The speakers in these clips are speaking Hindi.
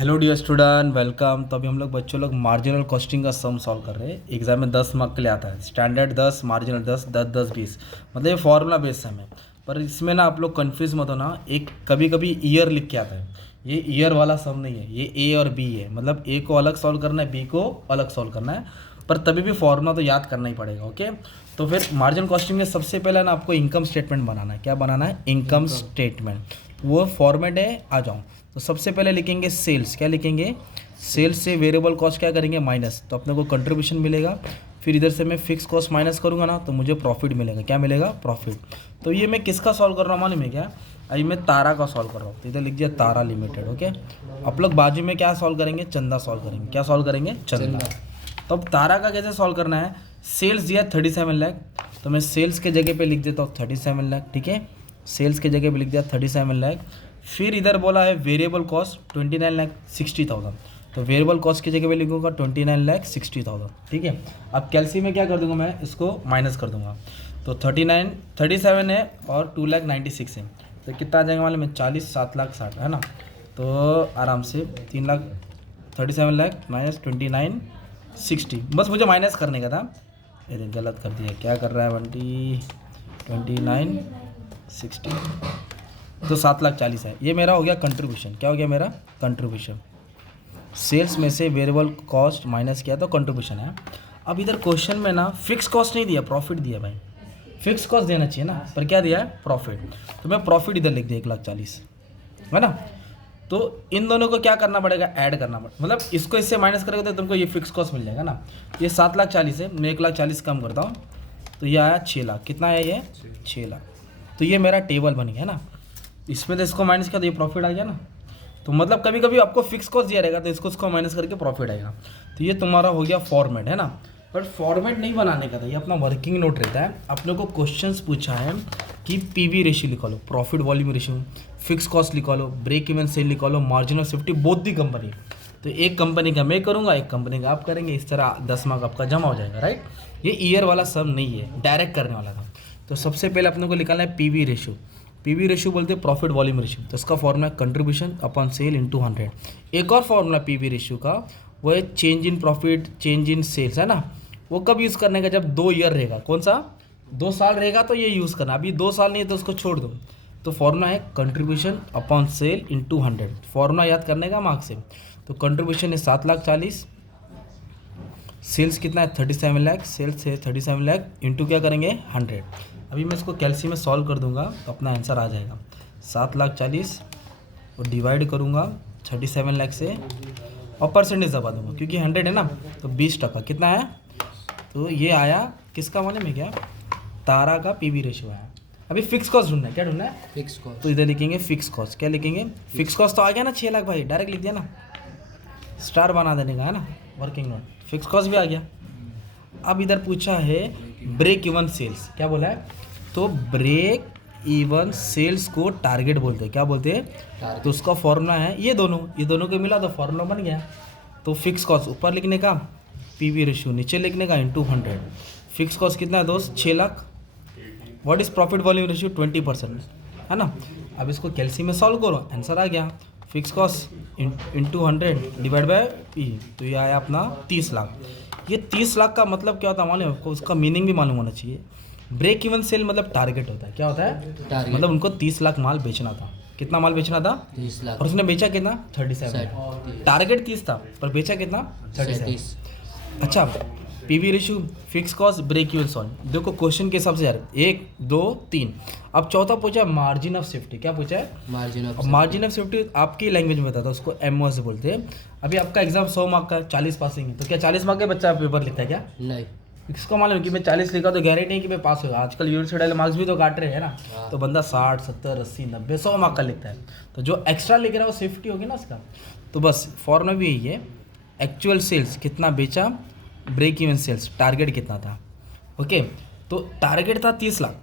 Hello dear student, welcome. तो अभी हम लोग बच्चों लोग मार्जिनल कॉस्टिंग का सम सॉल्व कर रहे हैं। एग्जाम में 10 मार्क के लिए आता है। स्टैंडर्ड 10, मार्जिनल 10, 10 10 20, मतलब ये फार्मूला बेस्ड सम है। पर इसमें ना आप लोग कंफ्यूज मत होना। एक कभी कभी ईयर लिख के आता है, ये ईयर वाला सम नहीं है, ये ए और बी है। मतलब ए को अलग सॉल्व करना है, बी को अलग सॉल्व करना है, पर तभी भी फार्मूला तो याद करना ही पड़ेगा। ओके, तो फिर मार्जिनल कॉस्टिंग में सबसे पहले ना आपको इनकम स्टेटमेंट बनाना है। क्या बनाना है? Income statement. वो फॉर्मेट है, आ जाओ। तो सबसे पहले लिखेंगे सेल्स। क्या लिखेंगे? सेल्स से वेरिएबल कॉस्ट क्या करेंगे? माइनस। तो अपने को कंट्रीब्यूशन मिलेगा। फिर इधर से मैं फिक्स कॉस्ट माइनस करूँगा ना, तो मुझे प्रॉफिट मिलेगा। क्या मिलेगा? प्रॉफिट। तो ये मैं किसका सॉल्व कर रहा हूँ मालूम है क्या? अभी मैं तारा का सॉल्व कर रहा हूँ। तो इधर लिख दिया तारा लिमिटेड। ओके, आप लोग बाजू में क्या सॉल्व करेंगे? चंदा सॉल्व करेंगे। क्या सॉल्व करेंगे? चंदा। तो अब तारा का कैसे सॉल्व करना है? सेल्स दिया 37 लाख, तो मैं सेल्स के जगह पे लिख देता हूँ 37 लाख। ठीक है, सेल्स के जगह पे लिख दिया 37 लाख। फिर इधर बोला है वेरिएबल कॉस्ट 29,60,000, तो वेरिएबल कॉस्ट की जगह पे लिखूंगा 29,60,000। ठीक है, अब कैल्सी में क्या कर दूंगा? मैं इसको माइनस कर दूंगा। तो 37 है और 2,96,000 है, तो कितना आ जाएगा मालूम है? 40, 7,60,000 है ना। तो आराम से 3,00,000, 37 लाख माइनस 29,60, बस मुझे माइनस करने का था। अरे गलत कर दिया। क्या कर रहा है बंटी? 29,60, तो 7,40,000 है। ये मेरा हो गया कंट्रीब्यूशन। क्या हो गया मेरा? कंट्रीब्यूशन। सेल्स में से वेरिएबल कॉस्ट माइनस किया तो कंट्रीब्यूशन है। अब इधर क्वेश्चन में ना फिक्स कॉस्ट नहीं दिया, प्रॉफिट दिया भाई। फिक्स कॉस्ट देना चाहिए ना, पर क्या दिया है? प्रॉफिट। तो मैं प्रॉफिट इधर लिख दिया 1,40,000, है ना। तो इन दोनों को क्या करना पड़ेगा? ऐड करना पड़ेगा। मतलब इसको इससे माइनस करेगा तो तुमको ये फिक्स कॉस्ट मिल जाएगा ना। ये 7,40,000 है, मैं 1,40,000 कम करता हूँ, तो ये आया 6 लाख। कितना आया ये? 6 लाख। तो ये मेरा टेबल बन गया ना। इसमें तो इसको माइनस किया तो ये प्रॉफिट आ गया ना। तो मतलब कभी कभी आपको फिक्स कॉस्ट दिया रहेगा तो इसको माइनस करके प्रॉफिट आएगा। तो ये तुम्हारा हो गया फॉर्मेट, है ना। बट फॉर्मेट नहीं बनाने का था, ये अपना वर्किंग नोट रहता है। अपने को क्वेश्चंस पूछा है कि पीवी रेशियो लिखा लो, profit volume ratio, fix cost लिखा लो, ब्रेक इवन सेल लिखा लो, margin of safety, both the company. तो एक कंपनी का मैं करूँगा, एक कंपनी का आप करेंगे। इस तरह 10 मार्क आपका जमा हो जाएगा, राइट। ये ईयर वाला सम नहीं है, डायरेक्ट करने वाला था। तो सबसे पहले अपने को निकालना है पीवी रेशियो। पीवी रेशियो बोलते हैं प्रॉफिट वॉल्यूम रेशियो। तो इसका formula contribution upon sale into 100। एक और फॉर्मूला पीवी रेशियो का, वो है change in profit change in sales, है ना। वो कब यूज़ करने का? जब 2 ईयर रहेगा। कौन सा? 2 साल रहेगा तो ये यूज़ करना। अभी 2 साल नहीं है तो उसको छोड़ दो। तो फॉर्मूला है contribution upon sale into 100। Formula याद करने का मार्क्स से। तो कंट्रीब्यूशन है 7,40,000, सेल्स कितना है? 37 लाख। सेल्स है 37 लाख इंटू क्या करेंगे? 100। अभी मैं इसको कैल्सी में सॉल्व कर दूंगा तो अपना आंसर आ जाएगा 7,40,000 और डिवाइड करूंगा 37 लाख से और परसेंटेज दबा दूंगा क्योंकि 100 है ना। तो 20%। कितना है? तो ये आया किसका मालूम है क्या? तारा का पीवी रेशियो आया। अभी फिक्स कॉस्ट ढूंढना है। क्या ढूंढना है? Fix cost. तो इधर लिखेंगे फिक्स कॉस्ट। क्या लिखेंगे? फिक्स कॉस्ट तो आ गया ना 6 लाख भाई, डायरेक्ट लिख दिया ना, स्टार बना देने का, है ना, वर्किंग नोट। फिक्स कॉस्ट भी आ गया। अब इधर पूछा है ब्रेक इवन सेल्स। क्या बोला है? तो ब्रेक इवन सेल्स को टारगेट बोलते हैं। क्या बोलते हैं? तो उसका फॉर्मूला है ये दोनों के मिला तो फॉर्मूला बन गया। तो फिक्स कॉस्ट ऊपर लिखने का, पीवी रेशियो नीचे लिखने का, इंटू 100। फिक्स कॉस्ट कितना है दोस्त? 6 lakh. What is profit volume ratio? 20%, है ना। अब इसको कैल्सी में सॉल्व करो, आंसर आ गया। Fix cost into 100 divide by P, तो ये आया अपना 30 लाख। ये 30 लाख का मतलब क्या होता है मालूम है आपको? उसका मीनिंग भी मालूम होना चाहिए। ब्रेक इवन सेल मतलब टारगेट होता है। क्या होता है? टारगेट। मतलब उनको 30 लाख माल बेचना था। कितना माल बेचना था? 30 लाख। और उसने बेचा कितना? 37। टारगेट 30 था पर बेचा कितना? 37। अच्छा, PV ratio, fix cost, break even solve. देखो क्वेश्चन के हिसाब से यार 1 2 3। अब चौथा पूछा मार्जिन ऑफ सेफ्टी। क्या पूछा है? मार्जिन ऑफ सेफ्टी आपकी लैंग्वेज में बताता, उसको एमओ से बोलते हैं। अभी आपका एग्जाम 100 मार्क का है, 40 पासिंग है, तो क्या 40 मार्क का बच्चा पेपर लिखता है क्या? नहीं। इसको मालूम कि मैं 40 लिखा तो गारंटी नहीं कि मैं पास होगा। आजकल यूनिवर्सिटी वाले मार्क्स भी तो काट रहे हैं ना। तो बंदा 60 70 80 90 100 मार्क का लिखता है। तो जो एक्स्ट्रा लिख रहा है वो सेफ्टी होगी ना उसका। तो बस फॉर्मूला भी यही है। एक्चुअल सेल्स कितना बेचा, ब्रेक इवन सेल्स, टारगेट कितना था। ओके, तो टारगेट था 30 लाख।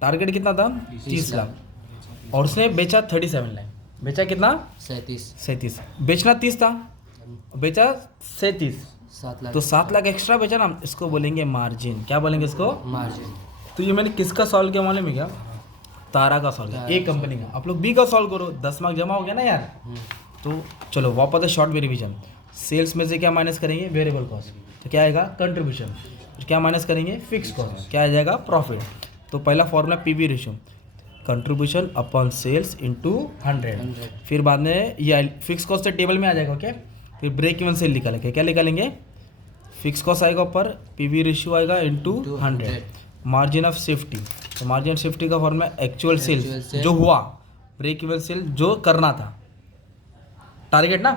टारगेट कितना था? 30 लाख। और उसने बेचा 37 लाख। बेचा कितना? 37। बेचना 30 था, बेचा 37। 7 लाख। तो 7 लाख एक्स्ट्रा बेचा ना, इसको बोलेंगे मार्जिन। क्या बोलेंगे इसको? मार्जिन। तो ये मैंने किसका सॉल्व किया मालूम है क्या? तारा का सॉल्व किया, एक कंपनी का। आप लोग बी का सॉल्व करो, 10 मार्क जमा हो गया ना यार। तो चलो वापस से शॉर्ट में रिवीजन। सेल्स में से क्या माइनस करेंगे, वेरिएबल कॉस्ट, तो क्या आएगा कंट्रीब्यूशन। फिर क्या माइनस करेंगे, फिक्स कॉस्ट, क्या आ जाएगा, प्रॉफिट। तो पहला formula PV ratio, contribution upon sales into 100। फिर बाद में ये फिक्स कॉस्ट से टेबल में आ जाएगा, ओके। फिर ब्रेक इवन सेल निकालेंगे, क्या निकालेंगे, फिक्स कॉस्ट आएगा ऊपर, पीवी रेशियो आएगा इंटू 100, मार्जिन ऑफ सेफ्टी। तो मार्जिन ऑफ सेफ्टी का फॉर्मूला एक्चुअल सेल्स जो हुआ, ब्रेक इवन सेल जो करना था, टारगेट ना,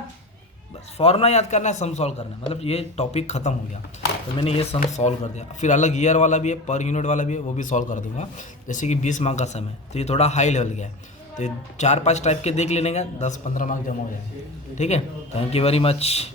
बस फॉर्मूला याद करना है, सम सॉल्व करना है, मतलब ये टॉपिक खत्म हो गया। तो मैंने ये सम सॉल्व कर दिया। फिर अलग ईयर वाला भी है, पर यूनिट वाला भी है, वो भी सॉल्व कर दूंगा, जैसे कि 20 मार्क का सम है, तो ये थोड़ा हाई लेवल गया है, तो ये 4-5 टाइप के देख लेने का, 10-15 मार्क जमा हो जाएगा, ठीक है। Thank you very much.